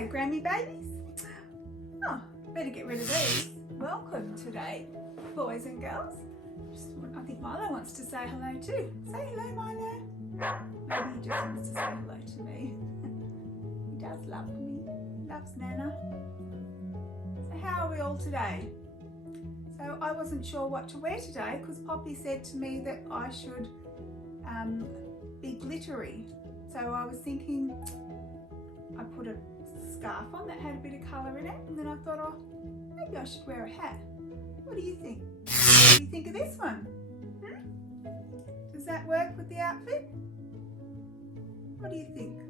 Hello, Grammy babies. Oh, better get rid of these. Welcome today, boys and girls. I think Milo wants to say hello too. Say hello, Milo. Maybe he just wants to say hello to me. He does love me. Loves Nana. So how are we all today? So I wasn't sure what to wear today because Poppy said to me that I should be glittery. So I was thinking I put a scarf on that had a bit of colour in it, and then I thought, oh, maybe I should wear a hat. What do you think? What do you think of this one? Does that work with the outfit? What do you think?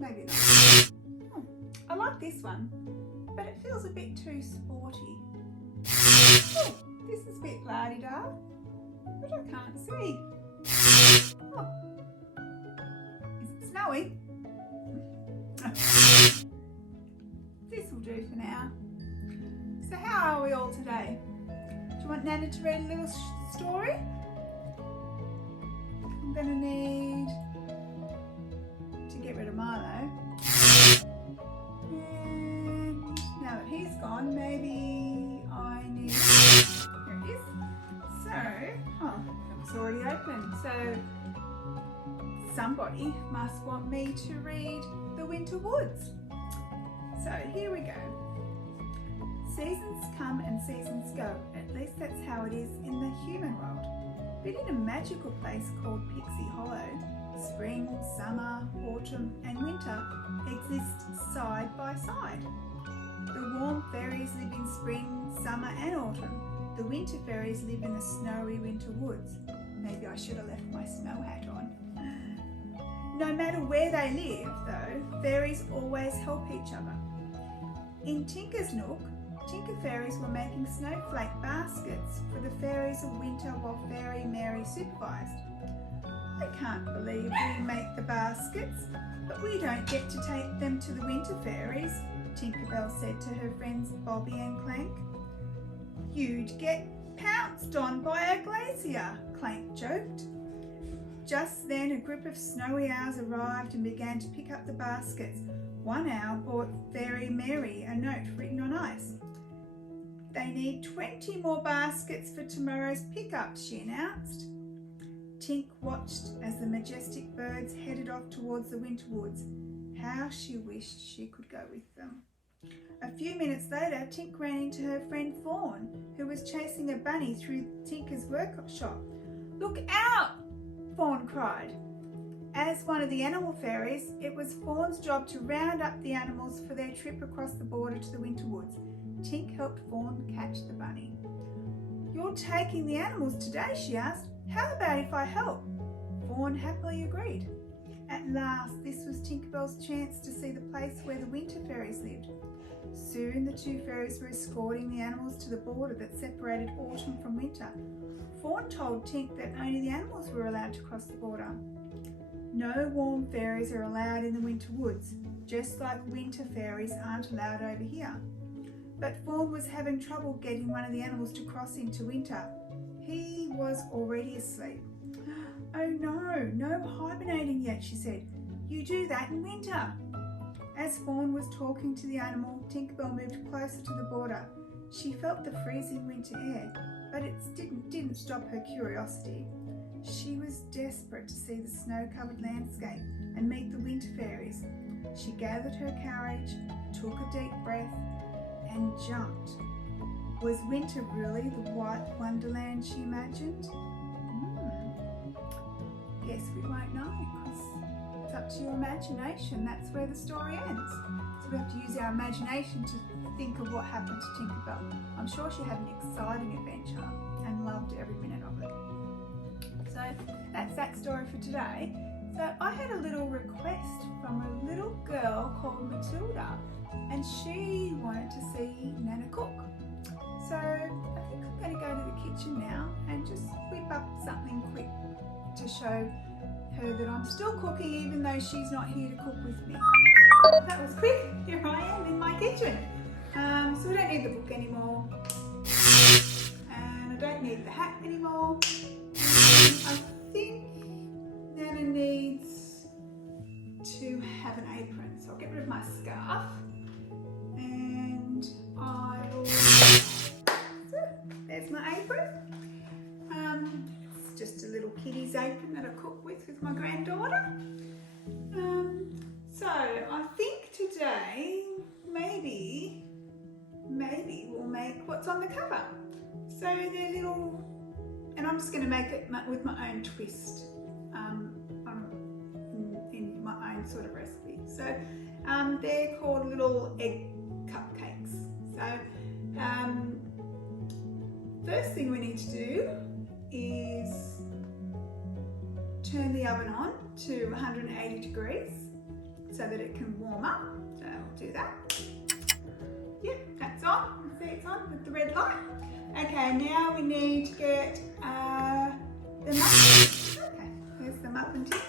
Maybe not. I like this one, but it feels a bit too sporty. Oh, this is a bit la-di-da, but I can't see. Oh. Is it snowing? This will do for now. So how are we all today? Do you want Nana to read a little story? I'm going to need to get rid of Milo. And now that he's gone, maybe I need... Here it is. So, oh, it was already open. So somebody must want me to read The Winter Woods. So here we go. Seasons come and seasons go. At least that's how it is in the human world. But in a magical place called Pixie Hollow, spring, summer, autumn and winter exist side by side. The warm fairies live in spring, summer and autumn. The winter fairies live in the snowy winter woods. Maybe I should have left my snow hat on. No matter where they live, though, fairies always help each other. In Tinker's Nook, Tinker fairies were making snowflake baskets for the fairies of winter while Fairy Mary supervised. I can't believe we make the baskets, but we don't get to take them to the winter fairies, Tinkerbell said to her friends Bobby and Clank. You'd get pounced on by a glacier, Clank joked. Just then a group of snowy owls arrived and began to pick up the baskets. One owl brought Fairy Mary a note written on ice. They need 20 more baskets for tomorrow's pickup, she announced. Tink watched as the majestic birds headed off towards the winter woods. How she wished she could go with them. A few minutes later, Tink ran into her friend Fawn, who was chasing a bunny through Tinker's workshop. Look out! Fawn cried. As one of the animal fairies, it was Fawn's job to round up the animals for their trip across the border to the winter woods. Tink helped Fawn catch the bunny. You're taking the animals today, she asked. How about if I help? Fawn happily agreed. At last, this was Tinkerbell's chance to see the place where the winter fairies lived. Soon the two fairies were escorting the animals to the border that separated autumn from winter. Fawn told Tink that only the animals were allowed to cross the border. No warm fairies are allowed in the winter woods, just like winter fairies aren't allowed over here. But Fawn was having trouble getting one of the animals to cross into winter. He was already asleep. Oh no, no hibernating yet, she said. You do that in winter. As Fawn was talking to the animal, Tinkerbell moved closer to the border. She felt the freezing winter air, but it didn't stop her curiosity. She was desperate to see the snow-covered landscape and meet the winter fairies. She gathered her courage, took a deep breath, and jumped. Was winter really the white wonderland she imagined? Guess we won't know, because it's up to your imagination. That's where the story ends. So we have to use our imagination to think of what happened to Tinkerbell. I'm sure she had an exciting adventure and loved every minute of it. So that's that story for today. So I had a little request from a little girl called Matilda, and she wanted to see Nana cook. So I think I'm going to go to the kitchen now and just whip up something quick to show her that I'm still cooking even though she's not here to cook with me. That was quick. Here I am in my kitchen. So we don't need the book anymore. And I don't need the hat anymore. I think Nana needs to have an what's on the cover. So they're little, and I'm just going to make it with my own twist in my own sort of recipe. So they're called little egg cupcakes. So first thing we need to do is turn the oven on to 180 degrees so that it can warm up. So I'll do that. Yep, that's on. See, it's on with the red light. Okay, now we need to get the muffin. Okay, here's the muffin tin.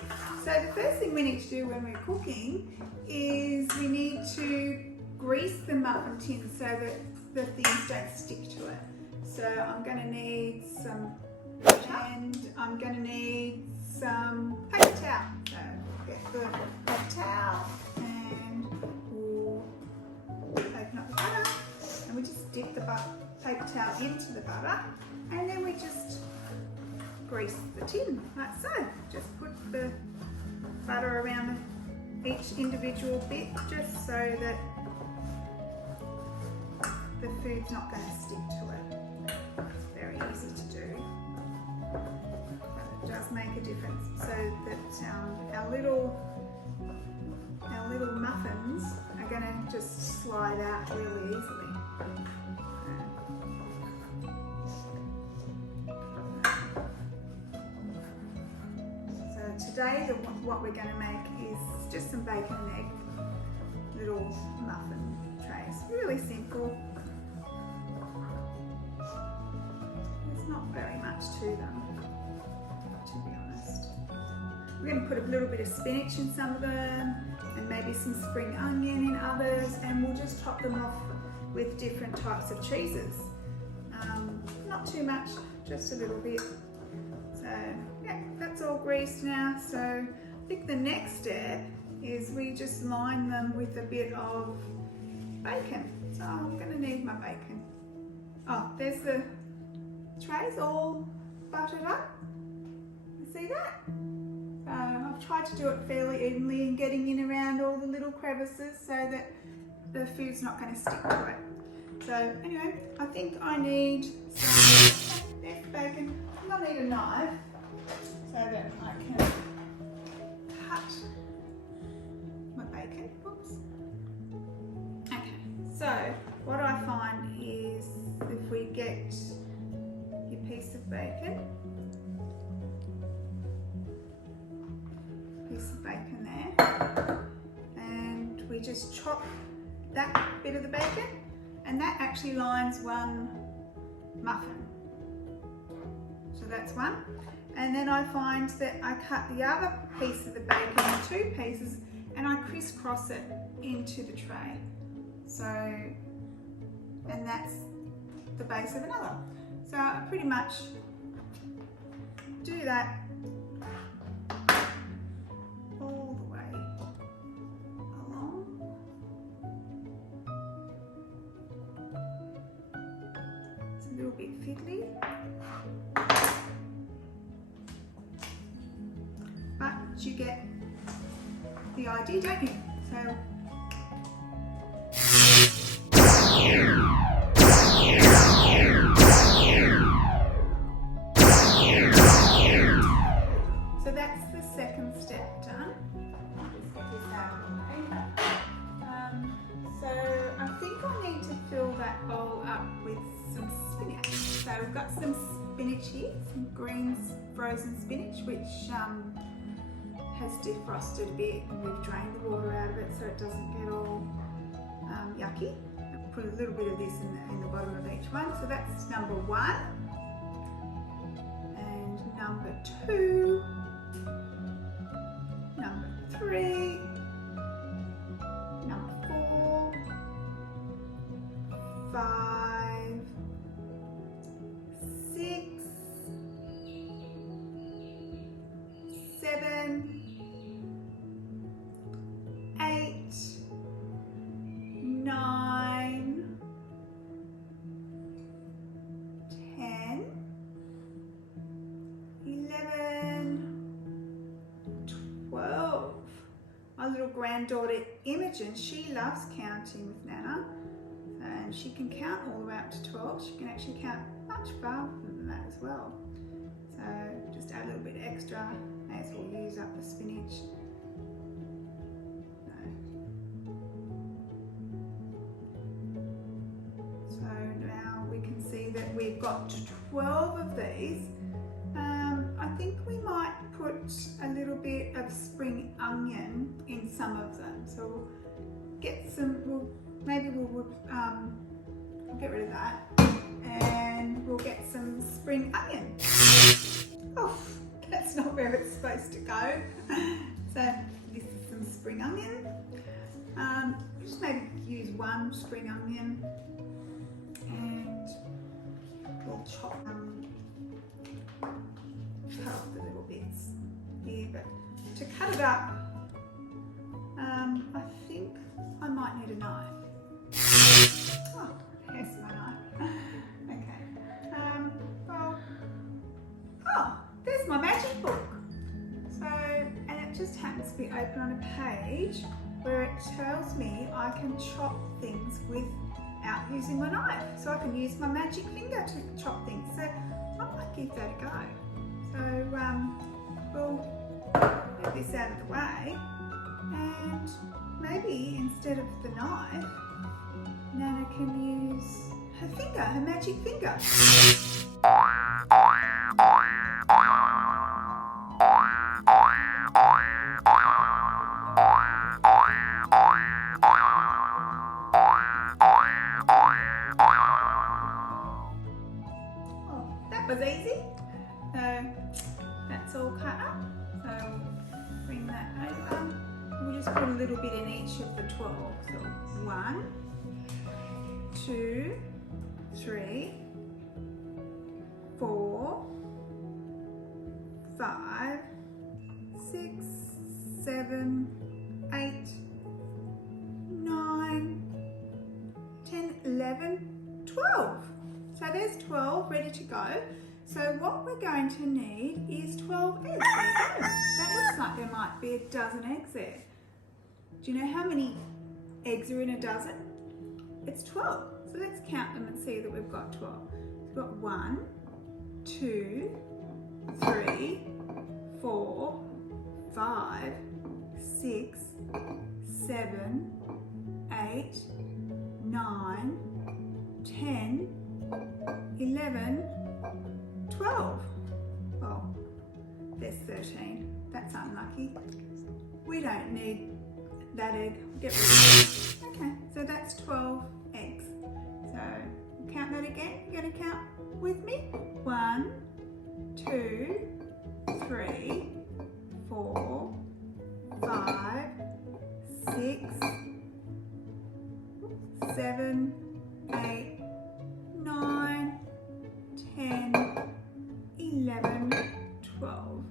So the first thing we need to do when we're cooking is we need to grease the muffin tin so that the things don't stick to it. So I'm going to need some butter and I'm going to need some paper towel. So get the paper towel and we'll open up the butter and we just dip the paper towel into the butter and then we just grease the tin like so. Just put the butter around each individual bit just so that the food's not going to stick to it. It's very easy to do, but it does make a difference so that our little muffins are going to just slide out really easily. So today what we're going to make is just some bacon and egg little muffin trays. Really simple. There's not very much to them, to be honest. We're going to put a little bit of spinach in some of them and maybe some spring onion in others, and we'll just top them off with different types of cheeses. Not too much, just a little bit. So yeah, that's all greased now. So I think the next step is we just line them with a bit of bacon. So I'm going to need my bacon. Oh, there's the trays all buttered up. You see that? So I've tried to do it fairly evenly and getting in around all the little crevices so that the food's not going to stick to it. So anyway, I think I need some bacon. I'll need a knife so that I can cut my bacon. Oops. Okay, so what I find is if we get your piece of bacon, there, and we just chop that bit of the bacon, and that actually lines one muffin. So that's one. And then I find that I cut the other piece of the bacon in two pieces and I crisscross it into the tray. So, and that's the base of another. So I pretty much do that all the way along. It's a little bit fiddly, but you get the idea, don't you? So that's the second step done. I'll just get this out of the way. So I think I need to fill that bowl up with some spinach. So we've got some spinach here, some green frozen spinach, which has defrosted a bit, and we've drained the water out of it so it doesn't get all yucky. I'll put a little bit of this in the bottom of each one. So that's number one. And number two. Number three. Number 4. 5. 6. 7. 8, 9, 10, 11, 12. My little granddaughter Imogen, she loves counting with Nana. And and she can count all the way up to 12. She can actually count much farther than that as well. So just add a little bit extra. May as well use up the spinach. So now we can see that we've got 12 of these. I think we might put a little bit of spring onion in some of them. So we'll get some, we'll get rid of that, and we'll get some spring onion. Oh, that's not where it's supposed to go. So this is some spring onion. Just maybe use one spring onion, and we'll chop cut off the little bits here. But to cut it up, I think I might need a knife. Oh, there's my knife. Okay. Oh, there's my magic book. So, and it just happens to be open on a page where it tells me I can chop things without using my knife. So I can use my magic finger to chop things. So I might give that a go. So we'll get this out of the way, and maybe instead of the knife, Nana can use her finger, her magic finger. Oh, that was easy. So that's all cut up. So bring that over. We'll just put a little bit in each of the 12. So 1, 2, 3, 4, 5, 6, 7, 8, 9, 10, 11, 12. So there's 12 ready to go. So what we're going to need is 12 eggs. There you go. That looks like there might be a dozen eggs there. Do you know how many eggs are in a dozen? It's 12. So let's count them and see that we've got 12. We've got 1, 2, 3, 4, 5, 6, 7, 8, 9, 10, 11, 12. Oh, there's 13. That's unlucky. We don't need that egg. Get rid of it. Okay, so that's 12 eggs. So count that again. You're going to count with me. 1, 2, 3, 4, 5, 6, 7, 8, 9, 10, 11, 12.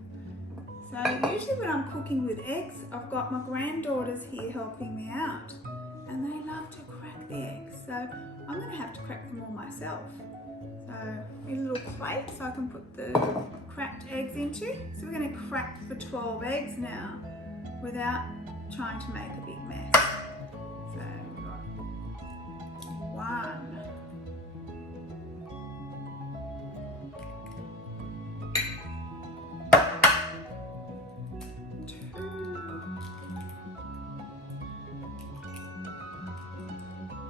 So usually when I'm cooking with eggs, I've got my granddaughters here helping me out, and they love to crack the eggs. So I'm going to have to crack them all myself. So in a little plate so I can put the cracked eggs into. So we're going to crack the 12 eggs now without trying to make a big mess. So we've got 1, 2,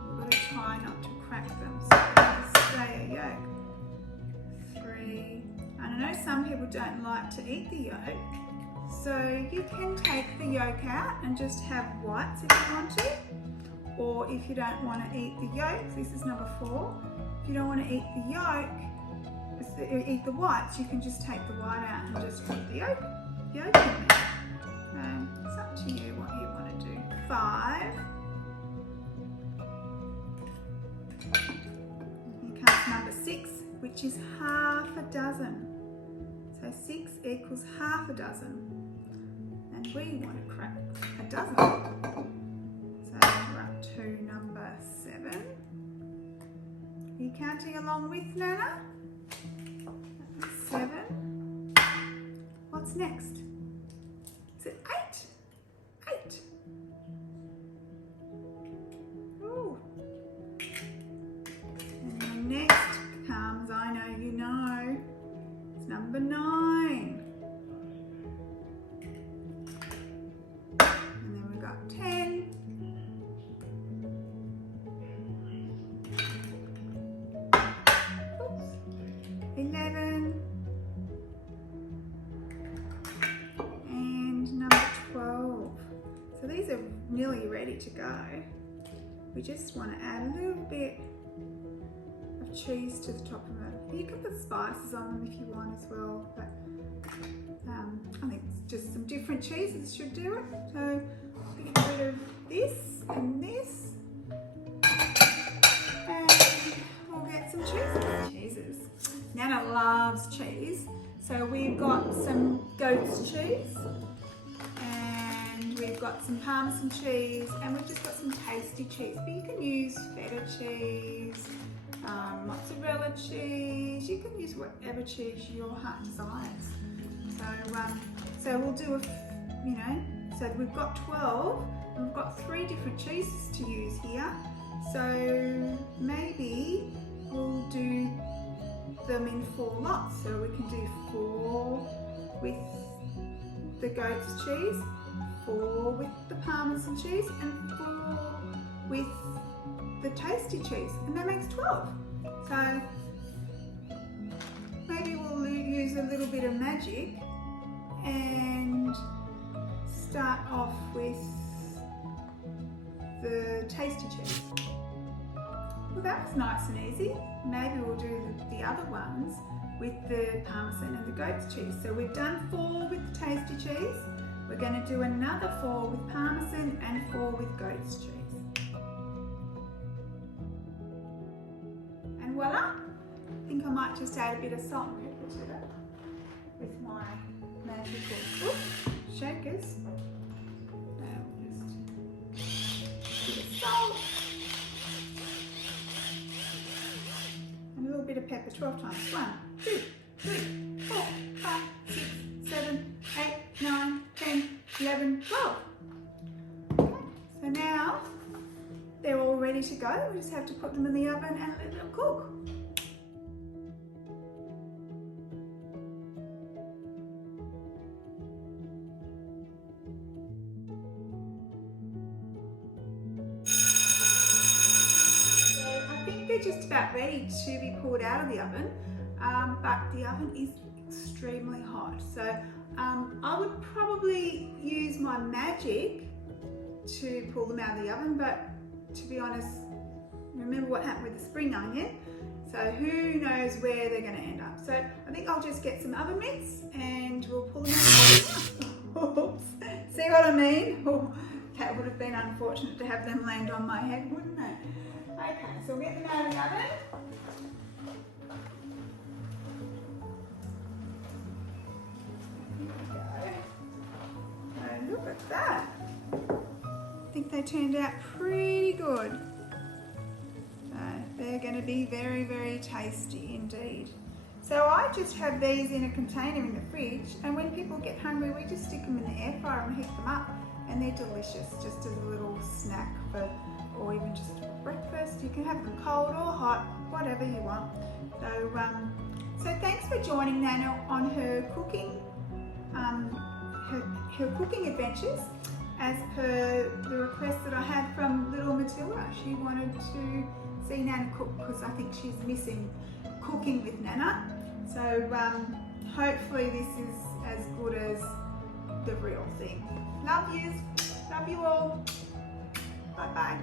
we've got to try not to crack them so they stay a yolk. 3, and I know some people don't like to eat the yolk, so you can take the yolk out and just have whites if you want to, or if you don't want to eat the yolk, this is number 4, if you don't want to eat the yolk, eat the whites, you can just take the white out and just put the yolk in there. So it's up to you what you want to do. 5. Here comes number 6, which is half a dozen. So 6 equals half a dozen. And we want to crack a dozen. So we're up to number 7. Are you counting along with Nana? 7. What's next? Is it 8? 8. Ooh. number 9. And then we've got 10. Oops. 11. And number 12. So these are nearly ready to go. We just want to add a little bit of cheese to the top of it. You can put spices on them if you want as well, but I think just some different cheeses should do it. So get rid of this and this, and we'll get some cheeses. Nana loves cheese, so we've got some goat's cheese, and we've got some Parmesan cheese, and we've just got some tasty cheese. But you can use feta cheese, mozzarella cheese. You can use whatever cheese your heart desires. So we'll do so we've got 12, and we've got 3 different cheeses to use here. So maybe we'll do them in 4 lots. So we can do 4 with the goat's cheese, 4 with the Parmesan cheese, and 4 with the tasty cheese, and that makes 12. So maybe we'll use a little bit of magic and start off with the tasty cheese. Well, that was nice and easy. Maybe we'll do the other ones with the Parmesan and the goat's cheese. So we've done 4 with the tasty cheese. We're going to do another 4 with Parmesan and 4 with goat's cheese. And voila! I think I might just add a bit of salt and pepper to that with my magical shakers. Now just a bit of salt and a little bit of pepper 12 times. 1, 2, 3, 4, 5, 6, 7, 8, 9, 10, 11, 12. Okay, so now they're all ready to go. We just have to put them in the oven and let them cook. So I think they're just about ready to be pulled out of the oven, but the oven is extremely hot. So I would probably use my magic to pull them out of the oven, but to be honest, remember what happened with the spring onion, so who knows where they're going to end up. So I think I'll just get some oven mitts and we'll pull them out. Oops. See what I mean? Oh, that would have been unfortunate to have them land on my head, wouldn't it? Okay, so we'll get them out of the oven. Here we go. Oh, look at that. I think they turned out pretty good. They're going to be very, very tasty indeed. So I just have these in a container in the fridge, and when people get hungry we just stick them in the air fryer and heat them up, and they're delicious just as a little snack for, or even just for breakfast. You can have them cold or hot, whatever you want. So thanks for joining Nana on her cooking, her cooking adventures, as per the request that I had from Little Matilda. She wanted to see Nana cook because I think she's missing cooking with Nana. So hopefully this is as good as the real thing. Love yous. Love you all. Bye bye.